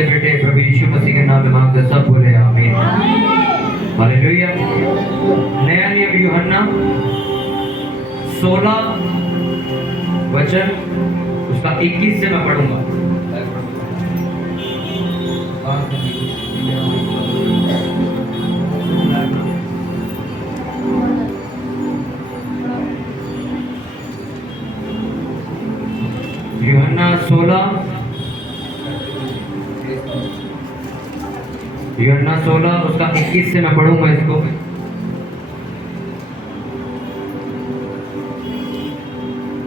इकलौते बेटे प्रभु यीशु मसीह के नाम में मांगते सब बोले आमीन। हालेलुया। नया नियम यूहन्ना 16 वचन उसका 21 से मैं पढ़ूंगा। यूहन्ना 16 उसका 21 से मैं पढ़ूंगा इसको।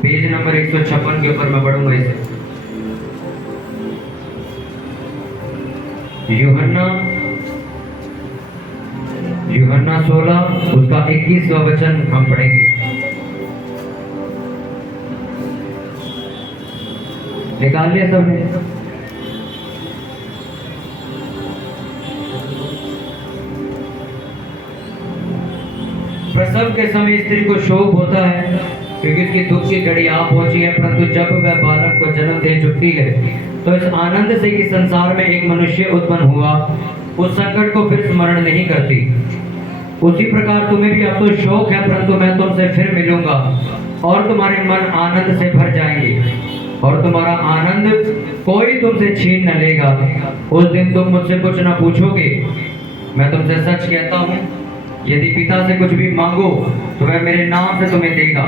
पेज नंबर 156 के ऊपर मैं पढ़ूंगा इसे। यूहन्ना 16 उसका 21वां वचन हम पढ़ेंगे। निकाल लिया सबने? प्रसव के समय स्त्री को शोक होता है क्योंकि उसकी दुख की घड़ी आ पहुंची है, परंतु जब वह बालक को जन्म दे चुकती है तो इस आनंद से कि संसार में एक मनुष्य उत्पन्न हुआ, उस संकट को फिर स्मरण नहीं करती। उसी प्रकार तुम्हें भी अब तो शोक है, परंतु मैं तुमसे फिर मिलूंगा और तुम्हारे मन आनंद से भर जाएंगे और तुम्हारा आनंद कोई तुमसे छीन न लेगा। उस दिन तुम मुझसे कुछ न पूछोगे। मैं तुमसे सच कहता हूँ, यदि पिता से कुछ भी मांगो तो वह मेरे नाम से तुम्हें देगा।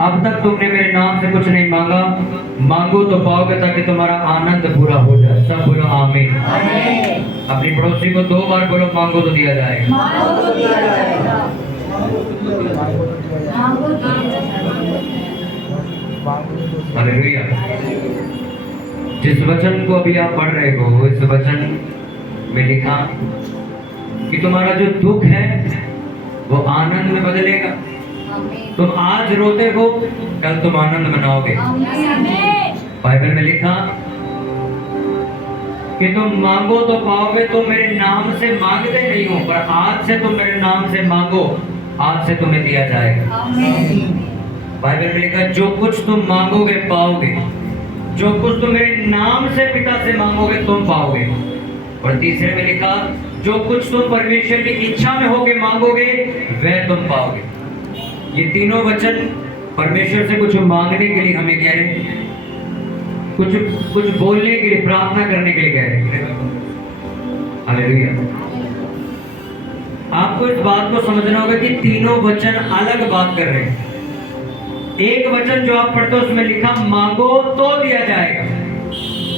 अब तक तुमने मेरे नाम से कुछ नहीं मांगा, मांगो तो पाओगे ताकि तुम्हारा आनंद पूरा हो जाए। सब बोलो आमीन। अपनी पड़ोसी को 2 बार बोलो, मांगो तो दिया जाएगा। हालेलुया। जिस वचन को अभी आप पढ़ रहे हो, इस वचन में लिखा कि तुम्हारा जो दुख है वो आनंद में बदलेगा। तुम आज रोते हो, कल तुम आनंद मनाओगे। बाइबल में लिखा कि तुम मांगो तो पाओगे। तुम मेरे नाम से मांगते नहीं हो, पर आज से तुम मेरे नाम से मांगो, आज से तुम्हें दिया जाएगा। बाइबल में लिखा जो कुछ तुम मांगोगे पाओगे, जो कुछ तुम मेरे नाम से पिता से मांगोगे तुम पाओगे। और तीसरे में लिखा जो कुछ तुम परमेश्वर की इच्छा में होके मांगोगे वह तुम पाओगे। ये तीनों वचन परमेश्वर से कुछ मांगने के लिए हमें कह रहे हैं, कुछ बोलने के लिए, प्रार्थना करने के लिए कह रहे हैं। हालेलुया। आपको इस बात को समझना होगा कि तीनों वचन अलग बात कर रहे हैं। एक वचन जो आप पढ़ते हो उसमें लिखा मांगो तो दिया जाएगा।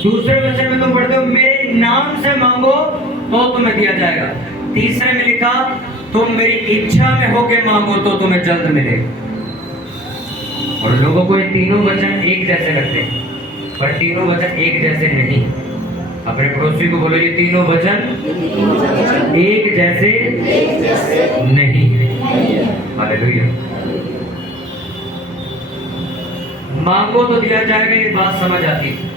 दूसरे वचन में तुम पढ़ते हो मेरे नाम से मांगो तो तुम्हें दिया जाएगा। तीसरे में लिखा तुम मेरी इच्छा में होके मांगो तो तुम्हें जल्द मिलेगा। और लोगों को ये तीनों वचन एक जैसे लगते हैं, पर तीनों वचन एक जैसे नहीं। अपने पड़ोसी को बोलो ये तीनों वचन एक जैसे नहीं। हालेलुया। मांगो तो दिया जाएगा, ये बात समझ आती है।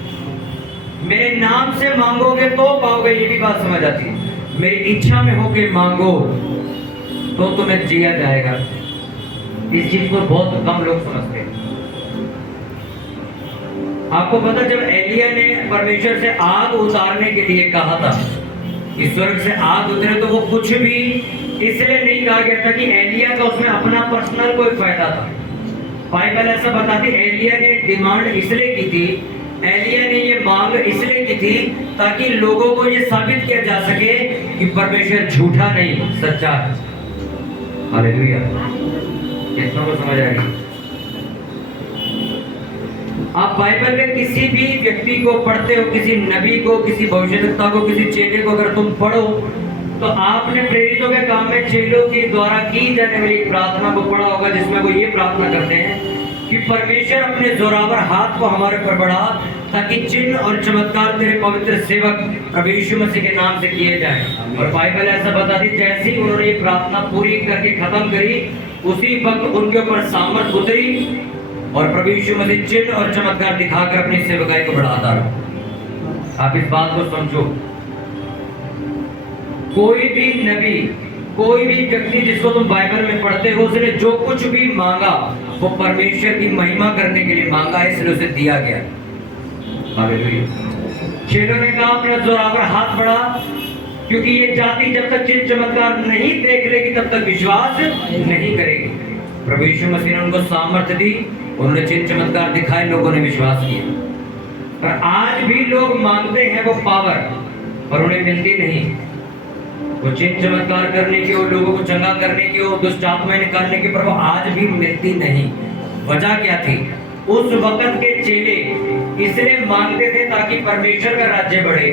मेरे नाम से मांगोगे तो पाओगे, ये भी बात समझ आती है। मेरी इच्छा में होके मांगो तो तुम्हें जिया जाएगा। इस चीज को बहुत कम लोग समझते हैं। आपको पता, जब एलिया ने परमेश्वर से आग उतारने के लिए कहा था कि स्वर्ग से आग उतरे, तो वो कुछ भी इसलिए नहीं कहा गया था कि एलिया का उसमें अपना पर्सनल कोई फायदा था। बाइबल ऐसा बताती, एलिया ने डिमांड इसलिए की थी, एलिया ने ये मांग इसलिए की थी ताकि लोगों को ये साबित किया जा सके कि परमेश्वर झूठा नहीं सच्चा है। हालेलुया। कितना को समझ आ रही? आप बाइबल में किसी भी व्यक्ति को पढ़ते हो, किसी नबी को, किसी भविष्यवक्ता को, किसी चेले को अगर तुम पढ़ो तो आपने प्रेरितों के काम में चेलों के द्वारा की जाने वाली प्रार्थना को पढ़ा होगा, जिसमें वो ये प्रार्थना करते हैं कि परमेश्वर अपने जोरावर हाथ को हमारे ऊपर बढ़ा ताकि चिन्ह और चमत्कार तेरे पवित्र सेवक प्रभु यीशु मसीह के नाम से किए जाएं। और बाइबल ऐसा बताती, जैसे ही उन्होंने ये प्रार्थना पूरी करके खत्म करी, उसी वक्त उनके ऊपर सामर्थ उतरी और प्रभु यीशु मसीह चिन्ह और चमत्कार दिखाकर अपनी सेवकाई को बढ़ाता रहा। आप इस बात को समझो। कोई भी नबी, कोई भी व्यक्ति जिसको तुम बाइबल में पढ़ते हो, उसने जो कुछ भी मांगा वो परमेश्वर की महिमा करने के लिए मांगा है, इसलिए उसे दिया गया। हालेलुया। चेलों ने कहा अपना जोरावर हाथ बढ़ा, क्योंकि ये जाति जब तक चिन्ह चमत्कार नहीं देख लेगी तब तक विश्वास नहीं करेगी। प्रभु यीशु मसीह ने उनको सामर्थ्य दी, उन्होंने चिन्ह चमत्कार दिखाए, लोगों ने विश्वास किया। पर आज भी लोग मांगते हैं वो पावर, पर उन्हें मिलती नहीं। वो चिन्ह चमत्कार करने की, वो लोगों को चंगा करने की, वो दुष्ट आत्माएं निकालने की, पर वो आज भी मिलती नहीं। वजह क्या थी? उस वक्त के चेले इसलिए मांगते थे ताकि परमेश्वर का राज्य बढ़े,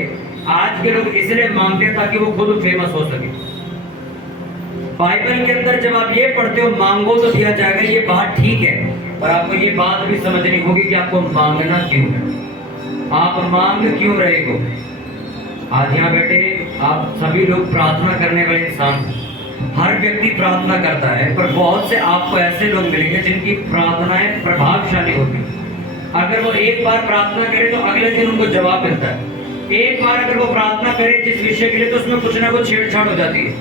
आज के लोग इसलिए मांगते हैं ताकि वो खुद फेमस हो सके। बाइबल के अंदर जब आप ये पढ़ते हो मांगो तो दिया जाएगा, ये बात ठीक है, पर आपको ये बात भी समझनी होगी कि आपको मांगना क्यों है, आप मांग क्यों रहे हो। आज यहाँ बैठे आप सभी लोग प्रार्थना करने वाले इंसान, हर व्यक्ति प्रार्थना करता है, पर बहुत से आपको ऐसे लोग मिलेंगे जिनकी प्रार्थनाएं प्रभावशाली होती। अगर वो एक बार प्रार्थना करे तो अगले दिन उनको जवाब मिलता है। एक बार अगर वो प्रार्थना करे जिस विषय के लिए, तो उसमें कुछ ना कुछ छेड़छाड़ हो जाती है।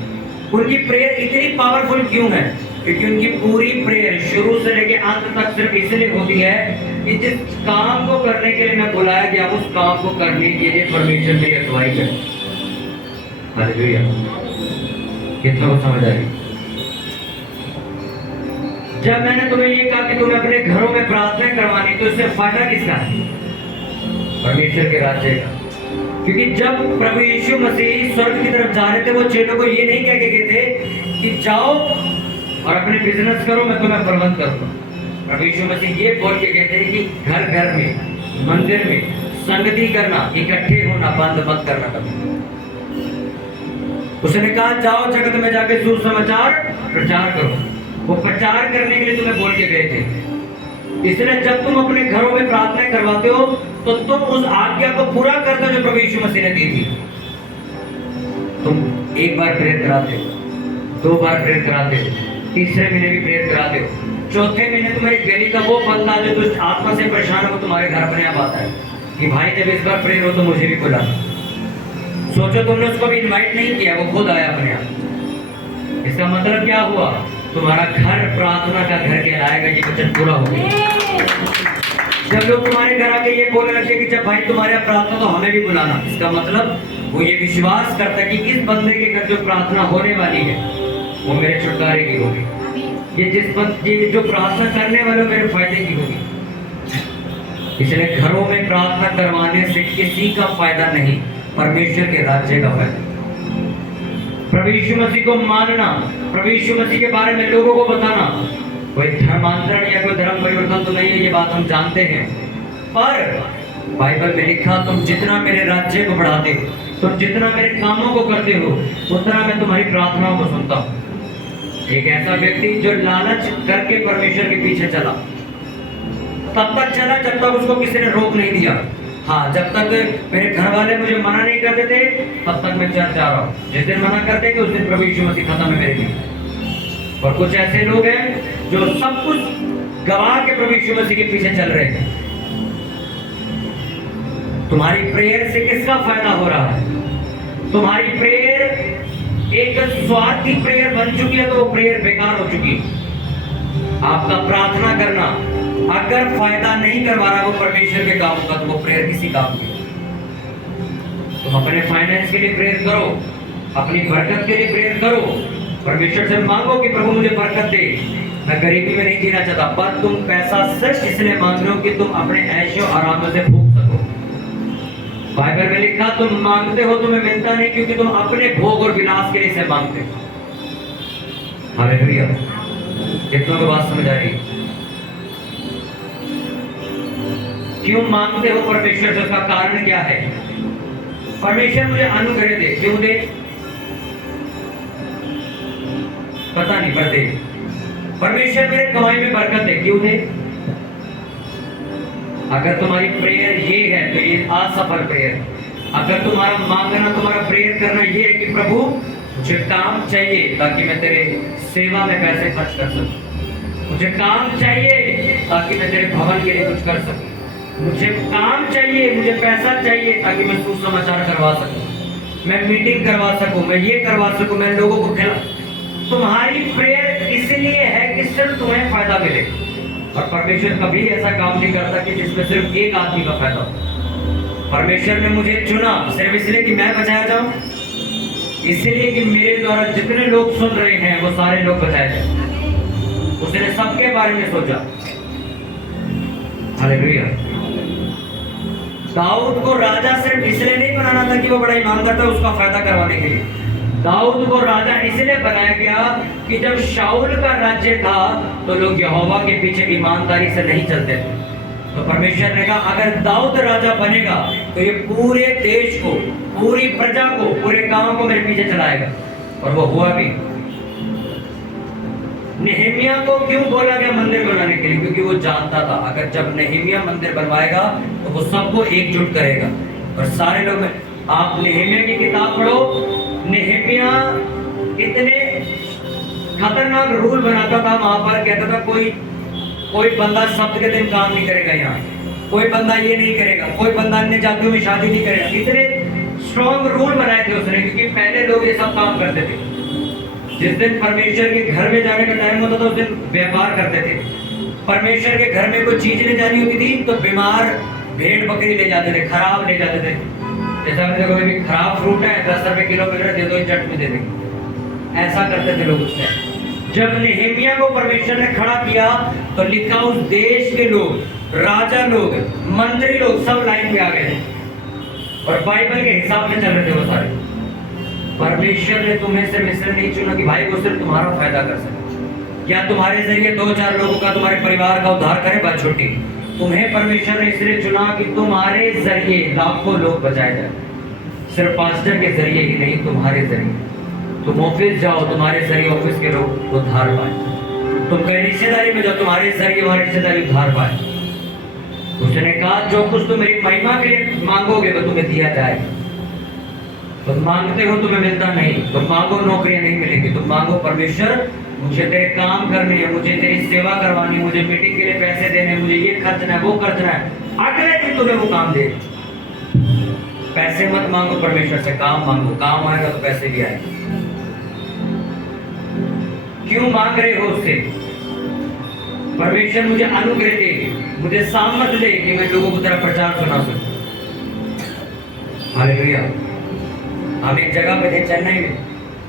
उनकी प्रेयर इतनी पावरफुल क्यों है? क्योंकि उनकी पूरी प्रेयर शुरू से लेके अंत तक सिर्फ इसलिए होती है कि जिस काम को करने के लिए मैं बुलाया गया, उस काम को करने के लिए परमेश्वर मेरी अगुवाई करे। हालेलुया। कितना को समझ आई? जब मैंने तुम्हें ये कहा कि तुम्हें अपने घरों में प्रार्थना करवानी, तो इससे फायदा किसका है? परमेश्वर के राज्य का। क्योंकि जब प्रभु यीशु मसीह स्वर्ग की तरफ जा रहे थे, वो चेलों को ये नहीं कह के गए थे कि जाओ और अपने बिजनेस करो, मैं तुम्हें प्रबंध करूंगा। प्रभु यीशु मसीह ये बोल के गए थे कि घर घर में, मंदिर में संगति करना, इकट्ठे होना बंद मत करना कभी। उसने कहा जाओ जगत में जाके सुसमाचार प्रचार करो। वो प्रचार करने के लिए तुम्हें बोल के गए थे। इसलिए जब तुम अपने घरों में प्रार्थना करवाते हो तो तुम उस आज्ञा को पूरा करते हो जो प्रभु यीशु मसीह ने दी थी। तुम एक बार प्रेयर कराते हो, 2 बार प्रेयर कराते हो, तीसरे महीने भी प्रेयर कराते हो, चौथे महीने तुम्हारी गली का वो बंदा जो दुष्ट आत्मा से परेशान हो तुम्हारे घर अपने आप आता है कि भाई जब इस बार प्रेयर हो तो मुझे भी बुलाना। सोचो तुमने उसको भी इनवाइट नहीं किया, वो खुद आया अपने आप। इसका मतलब क्या हुआ? तुम्हारा घर प्रार्थना का घर कहलाएगा। ये वचन पूरा हो गया। जब लोग तुम्हारे घर आके ये बोलने लगे कि जब भाई तुम्हारे यहाँ प्रार्थना तो हमें भी बुलाना, इसका मतलब वो ये विश्वास करता है कि इस बंदे के घर जो प्रार्थना होने वाली है वो मेरे छुटकारे की होगी, ये जो प्रार्थना करने वाले मेरे फायदे की होगी। इसलिए घरों में प्रार्थना करवाने से किसी का फायदा नहीं, परमेश्वर के राज्य का फायदा। प्रभु यीशु मसीह को मानना, प्रभु यीशु मसीह के बारे में लोगों को बताना, कोई धर्मांतरण या कोई धर्म परिवर्तन तो नहीं है, ये बात हम जानते हैं। पर बाइबल में लिखा तुम जितना मेरे राज्य को बढ़ाते हो, तुम जितना मेरे कामों को करते हो, उतना मैं तुम्हारी प्रार्थनाओं को सुनता हूँ। एक ऐसा व्यक्ति जो लालच करके परमेश्वर के पीछे चला, तब तक चला जब तक उसको किसी ने रोक नहीं दिया। हाँ, जब तक मेरे घर वाले मुझे मना नहीं करते थे तब तक मैं चर्च जा रहा हूँ। जिस दिन मना करते थे उस दिन प्रभु यीशु मसीह खत्म है मेरे लिए। और कुछ ऐसे लोग हैं जो सब कुछ गवा के प्रभु यीशु मसीह के पीछे चल रहे हैं। तुम्हारी प्रेयर से किसका फायदा हो रहा है? तुम्हारी प्रेयर एक स्वार्थी प्रेयर बन चुकी है तो वो प्रेयर बेकार हो चुकी है। आपका प्रार्थना करना अगर फायदा नहीं करवा रहा वो परमेश्वर के काम का, तो वो प्रेयर किसी काम की। तुम अपने फाइनेंस के लिए प्रेयर करो, अपनी बरकत के लिए प्रेयर करो, परमेश्वर से मांगो कि प्रभु मुझे बरकत दे, मैं गरीबी में नहीं जीना चाहता। पर तुम पैसा सिर्फ इसलिए मांग रहे हो कि तुम अपने ऐशो आराम से भूख सको। बाइबल में लिखा तुम मांगते हो तुम्हें मिलता नहीं क्योंकि तुम अपने भोग और विलास के लिए इसे मांगते हो। हालेलुया। कितनों को बात समझ आ रही? क्यों मांगते हो परमेश्वर से? उसका कारण क्या है? परमेश्वर मुझे अनुग्रह दे, क्यों दे? पता नहीं, पर दे। परमेश्वर मेरे कमाई में बरकत दे, क्यों दे? अगर तुम्हारी प्रेयर ये है तो ये असफल प्रेयर। अगर तुम्हारा मांगना, तुम्हारा प्रेयर करना ये है कि प्रभु मुझे काम चाहिए ताकि मैं तेरे सेवा में पैसे खर्च कर सकूं, मुझे काम चाहिए ताकि मैं तेरे भवन के लिए कुछ कर सकूं, मुझे काम चाहिए, मुझे पैसा चाहिए ताकि मैं सुसमाचार करवा सकूं, मैं मीटिंग करवा सकूं, मैं ये करवा सकूं, मैं लोगों को खिला। तुम्हारी प्रेयर इसलिए है कि सिर्फ तुम्हें फायदा मिले। और परमेश्वर कभी ऐसा काम नहीं करता कि जिसमें सिर्फ एक आदमी का फायदा हो। परमेश्वर ने मुझे चुना सिर्फ इसलिए कि मैं बचाया जाऊं, इसलिए कि मेरे द्वारा जितने लोग सुन रहे हैं वो सारे लोग बचाए जाए। उसने सबके बारे में सोचा। हालेलुया। दाऊद को राजा सिर्फ इसलिए नहीं बनाना था कि वो बड़ा ईमानदार था, उसका फायदा करवाने के लिए। दाऊद को राजा इसलिए बनाया गया कि जब शाऊल का राज्य था तो लोग यहोवा के पीछे ईमानदारी से नहीं चलते थे। तो परमेश्वर ने कहा अगर दाऊद राजा बनेगा तो ये पूरे देश को, पूरी प्रजा को, पूरे गांव को मेरे पीछे चलाएगा। और वो हुआ भी। नेहेमिया को क्यों बोला गया मंदिर बनाने के लिए? क्योंकि वो जानता था अगर जब नेहेमिया मंदिर बनवाएगा तो वो सबको एकजुट करेगा। और सारे लोग, आप नेहेमिया की किताब पढ़ो, नेहेमिया इतने खतरनाक रूल बनाता था वहां पर। कहता था कोई बंदा सब्त के दिन काम नहीं करेगा, यहाँ कोई बंदा ये नहीं करेगा, कोई बंदा अन्य जातियों में शादी नहीं करेगा। इतने स्ट्रॉन्ग रूल बनाए थे उसने, क्योंकि पहले लोग ये सब काम करते थे। जिस दिन परमेश्वर के घर में जाने का टाइम होता था उस दिन व्यापार करते थे। परमेश्वर के घर में कोई चीज ले जानी होती थी तो बीमार भेड़ बकरी ले जाते थे, खराब ले जाते थे। जैसा कोई भी खराब फ्रूट है 10 रुपए किलो मिल रहा है, दे दो, चट में दे देंगे। ऐसा करते थे लोग उस टाइम। जब नेहेमिया को परमेश्वर ने खड़ा किया तो लिखा उस देश के लोग, राजा लोग, मंत्री लोग सब लाइन में आ गए और बाइबल के हिसाब से चल रहे थे वो सारे। परमेश्वर ने तुम्हें सिर्फ इसलिए नहीं चुना कि भाई वो सिर्फ तुम्हारा फायदा कर सके या तुम्हारे जरिए 2-4 लोगों का, तुम्हारे परिवार का उद्धार करे, बात छुट्टी। तुम्हें परमेश्वर ने इसलिए चुना कि तुम्हारे जरिए लाखों लोग बचाए जाए। सिर्फ पास्टर के जरिए ही नहीं, तुम्हारे जरिए। तुम ऑफिस जाओ, तुम्हारे जरिए ऑफिस के लोग उद्धार पाए। तुम कहीं रिश्तेदारी में जाओ, तुम्हारे जरिए वहां रिश्तेदारी उद्धार पाए। उसने कहा जो कुछ तुम मेरी महिमा के लिए मांगोगे वो तुम्हें दिया जाएगा। तुम मांगते हो तुम्हें मिलता नहीं, तुम मांगो नौकरियां नहीं मिलेगी, तुम मांगो परमेश्वर मुझे तेरे काम करने हैं, मुझे तेरी सेवा करवानी, मुझे मीटिंग के लिए पैसे देने, मुझे ये खर्चना है, वो खर्चना है। अगले दिन तुम्हें वो काम दे। पैसे मत मांगो परमेश्वर से, काम मांगो। काम आएगा तो पैसे भी आएंगे। क्यों मांग रहे हो उससे? परमेश्वर मुझे अनुग्रह दे, मुझे सामर्थ दे कि मैं लोगों को तेरा प्रचार सुना सकूं। हालेलुया। हम एक जगह पे थे चेन्नई में,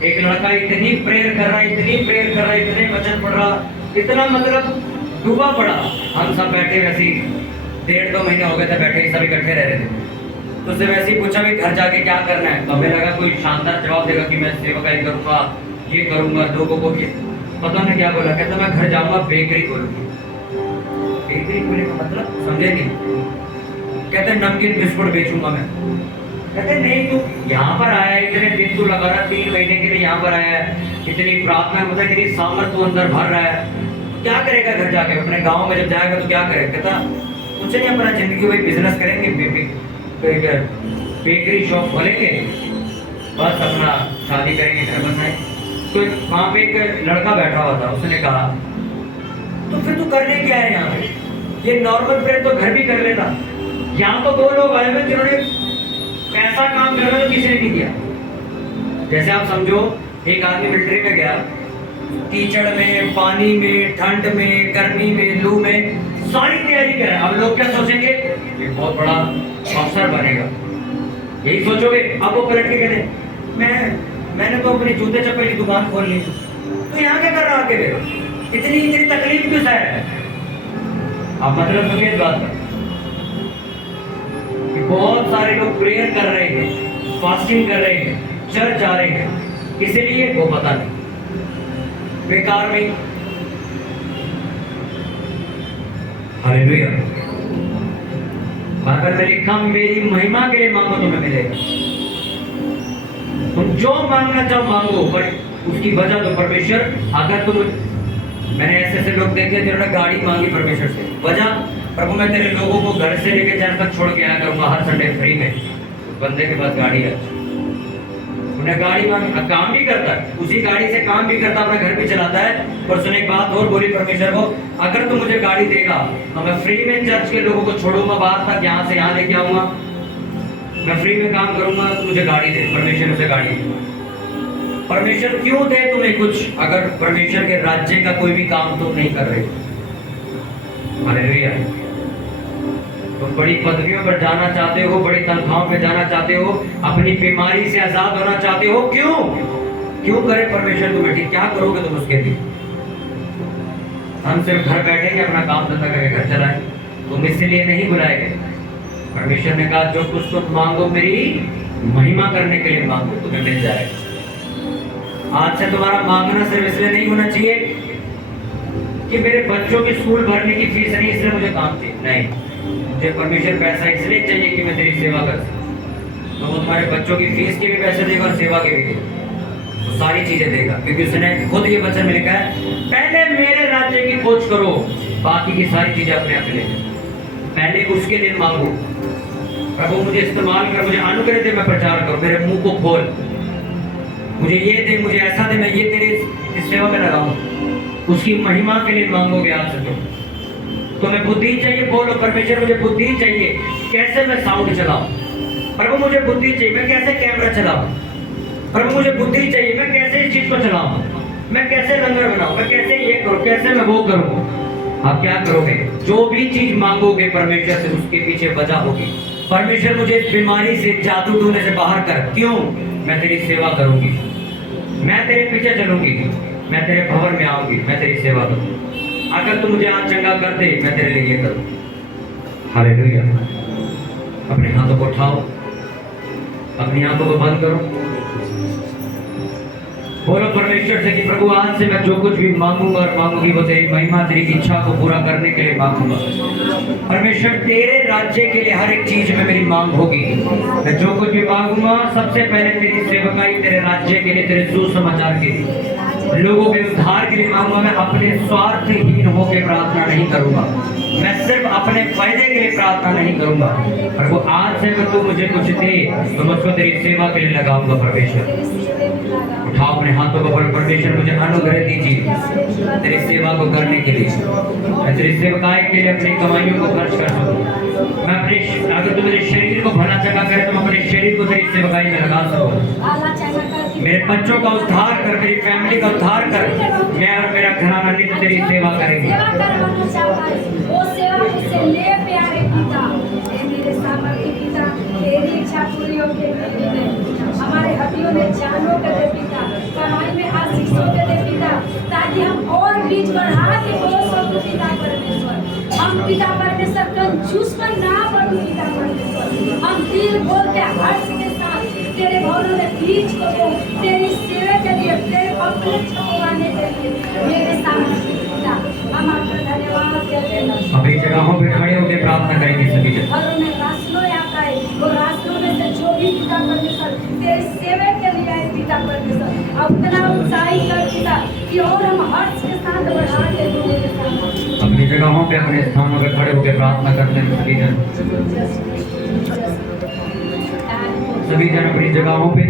एक लड़का इतनी प्रेयर कर रहा, इतनी प्रेयर कर रहा, इतने वचन पढ़ रहा, इतना मतलब डूबा पड़ा। हम सब बैठे वैसे 1.5-2 महीने हो गए थे बैठे, सब इकट्ठे रह रहे थे। तो उससे वैसे ही पूछा भी घर जाके क्या करना है, तो हमें लगा कोई शानदार जवाब देगा कि मैं सेवकाई करूंगा, ये करूंगा, लोगों को पता नहीं क्या बोला। कहता मैं घर जाऊंगा बेकरी खोलूंगी। बेकरी खोलने का मतलब समझे नहीं? कहते नमकीन बिस्कुट बेचूंगा मैं। कहते नहीं, तू यहाँ पर आया है, इतने दिन तू लगा रहा, 3 महीने के लिए यहाँ पर आया है, इतनी प्रार्थना मतलब इतनी सामर्थ तू अंदर भर रहा है, क्या करेगा घर जाके? अपने गांव में जब जाएगा तो क्या करेगा? कहता कुछ नहीं, अपना जिंदगी वही बिजनेस करेंगे, बेकरी शॉप खोलेंगे, बस अपना शादी करेंगे, घर बनाएंगे। तो वहाँ पे एक लड़का बैठा हुआ था, उसने कहा तो फिर तू करने क्या है यहाँ पे? ये नॉर्मल प्रेयर तो घर भी कर लेता। यहाँ तो 2 लोग आए हुए जिन्होंने ऐसा काम करना तो किसी ने नहीं किया। जैसे आप समझो एक आदमी मिलिट्री में गया, कीचड़ में, पानी में, ठंड में, गर्मी में, लू में सारी तैयारी कर रहा है। अब लोग क्या सोचेंगे? ये बहुत बड़ा अफसर बनेगा, यही सोचोगे। अब वो पलट के कहते मैंने तो अपनी जूते चप्पल की दुकान खोल ली, तो यहाँ क्या कर रहा आके? इतनी तकलीफ क्यों सह रहा है? आप मतलब सुनिए इस बात का। बहुत सारे लोग प्रेयर कर रहे हैं, फास्टिंग कर रहे हैं, चर्च जा रहे हैं, इसीलिए वो पता नहीं, बेकार में। हालेलुया। बाइबल में लिखा मेरी महिमा के लिए मांगो तुम्हें मिलेगा। तुम जो मांगना चाहो मांगो, पर उसकी वजह तो परमेश्वर, अगर तुम, मैंने ऐसे लोग देखे जिन्होंने गाड़ी मांगी परमेश्वर से, वजह प्रभु मैं तेरे लोगों को घर से लेकर चर्च तक छोड़ के आया करूंगा हर संडे फ्री में। बंदे के पास गाड़ी है, उन्हें गाड़ी मांगी, काम भी करता है, उसी गाड़ी से काम भी करता, अपना घर भी चलाता है। पर सुने एक बात और बोली परमेश्वर को, अगर तू मुझे गाड़ी देगा तो मैं फ्री में चर्च के लोगों को छोड़ूंगा बाहर तक, यहाँ से यहाँ लेके आऊंगा, मैं फ्री में काम करूंगा, तो मुझे गाड़ी दे। परमेश्वर उसे गाड़ी दे। परमेश्वर क्यों दे तुम्हें कुछ अगर परमेश्वर के राज्य का कोई भी काम तुम नहीं कर रहे? हालेलुया। तुम बड़ी पदवियों पर जाना चाहते हो, बड़ी तनख्वाहों पे जाना चाहते हो, अपनी बीमारी से आजाद होना चाहते हो। क्यों क्यों करे परमेश्वर तुम्हें ठीक? क्या करोगे तुम उसके लिए? हम सिर्फ घर बैठेंगे, अपना काम धंधा करके घर चलाए। तुम इसलिए नहीं बुलाए गए। परमेश्वर ने कहा जो कुछ तुम मांगो मेरी महिमा करने के लिए मांगो, तुम्हें मिल जाएगा। आज से तुम्हारा मांगना सिर्फ इसलिए नहीं होना चाहिए कि मेरे बच्चों की स्कूल भरने की फीस नहीं, इसलिए मुझे काम चाहिए। नहीं, मुझे परमेश्वर पैसा इसलिए चाहिए कि मैं तेरी सेवा कर सकूं। तो वो तुम्हारे बच्चों की फीस के भी पैसे देगा और सेवा के भी देगा, तो सारी चीजें देगा। क्योंकि उसने खुद ये वचन में लिखा है, पहले मेरे राज्य की खोज करो, बाकी की सारी चीजें अपने आप ले। पहले उसके लिए मांगो, प्रभु मुझे इस्तेमाल कर, मुझे अनुग्रह दे, मैं प्रचार करूं, मेरे मुंह को खोल, मुझे ये दे, मुझे ऐसा दे, मैं ये तेरे इस सेवा में लगाऊं। उसकी महिमा के लिए मांगोगे आज से। तुम्हें बुद्धि चाहिए, बोलो परमेश्वर मुझे बुद्धि चाहिए, कैसे मैं साउंड चलाऊं। प्रभु मुझे बुद्धि चाहिए, मैं कैसे कैमरा चलाऊं। प्रभु मुझे बुद्धि चाहिए, मैं कैसे इस चीज को चलाऊं, मैं कैसे लंगर बनाऊं, मैं कैसे ये करूं, कैसे मैं वो करूं। आप क्या करोगे? जो भी चीज मांगोगे परमेश्वर से, उसके पीछे वजह होगी। परमेश्वर मुझे इस बीमारी से, जादू टोने से बाहर कर। क्यों? मैं तेरी सेवा करूंगी, मैं तेरे पीछे चलूंगी, मैं तेरे भवन में आऊंगी, मैं तेरी सेवा करूंगी। अगर तू मुझे आज चंगा कर दे, मैं तेरे लिए ये करूं। हालेलुया। अपने हाथों को उठाओ, अपनी आंखों को बंद करो, बोलो परमेश्वर से कि प्रभु आज से मैं जो कुछ भी मांगूंगा और मांगूंगी वो तेरी महिमा, तेरी इच्छा को पूरा करने के लिए मांगूंगा। परमेश्वर तेरे राज्य के लिए हर एक चीज में मेरी मांग होगी। मैं जो कुछ भी मांगूंगा सबसे पहले तेरी सेवकाई, तेरे राज्य के लिए, तेरे सुसमाचार के लिए, लोगों के उद्धार के लिए मांगूंगा। मैं अपने स्वार्थहीन होकर प्रार्थना नहीं करूंगा, मैं सिर्फ अपने फायदे के लिए प्रार्थना नहीं करूंगा। प्रभु आज से अगर तू मुझे कुछ दे तो मैं उसको तेरी सेवा के लिए लगाऊंगा। परमेश्वर उठाओ अपने हाथों को, परमेश्वर मुझे अनुग्रह दीजिए तेरी सेवा को करने के लिए, मैं तेरी सेवकाई के लिए अपनी कमाइयों को खर्च कर सकूं। मैं अपने, अगर तू मेरे शरीर को भला चंगा करे तो मैं अपने शरीर को तेरी सेवकाई में लगा सकूं। मेरे बच्चों का उद्धार कर, मेरी फैमिली का उद्धार कर, मैं और मेरा घराना नित्य तेरी सेवा करेंगे। तेरी इच्छा पूरी हो के हमारे हड्डियों में जानों के दे पिता, कमाई में आशीषों के दे पिता, ताकि हम और बीज बढ़ा के बोल सकूं पिता परमेश्वर। हम पिता परमेश्वर कंजूसपन ना बनो पिता परमेश्वर। हम दिल बोल के हर्ष के साथ तेरे भवनों में बीज को बो, तेरी सेवा के लिए, तेरे अपने छुपाने के लिए मेरे सामने पिता हम आपका धन्यवाद देते हैं। अभी जगहों पे खड़े होकर प्रार्थना करेंगे सभी जन। घरों में रास्ते आता है, वो रास्तों में से जो भी पिता परमेश्वर तेरे सेवा के लिए आए पिता परमेश्वर, अपना उत्साहित कर पिता कि और हम हर्ष के साथ बढ़ा के अपनी जगहों पे, अपने स्थानों पे खड़े होकर प्रार्थना करते हैं सभी जन। सभी जन अपनी जगहों पे,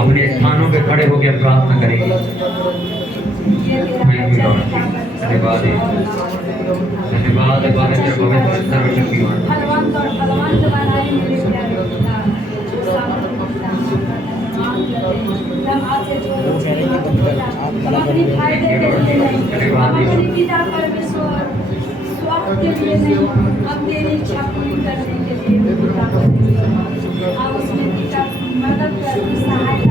अपने स्थानों पे खड़े होकर प्रार्थना करेंगे। धन्यवाद धन्यवाद पवित्र सर्वशक्तिमान। फलवंत और फलवंत बनाए मेरे प्यारे पिता, जो सामने पिता हम आज से जो हम अपनी फायदे के लिए नहीं, हम अपनी पिता परमेश्वर स्वार्थ के लिए नहीं, हम तेरी इच्छा पूरी करने के लिए पिता परमेश्वर, हम उसमें पिता मदद कर, सहायता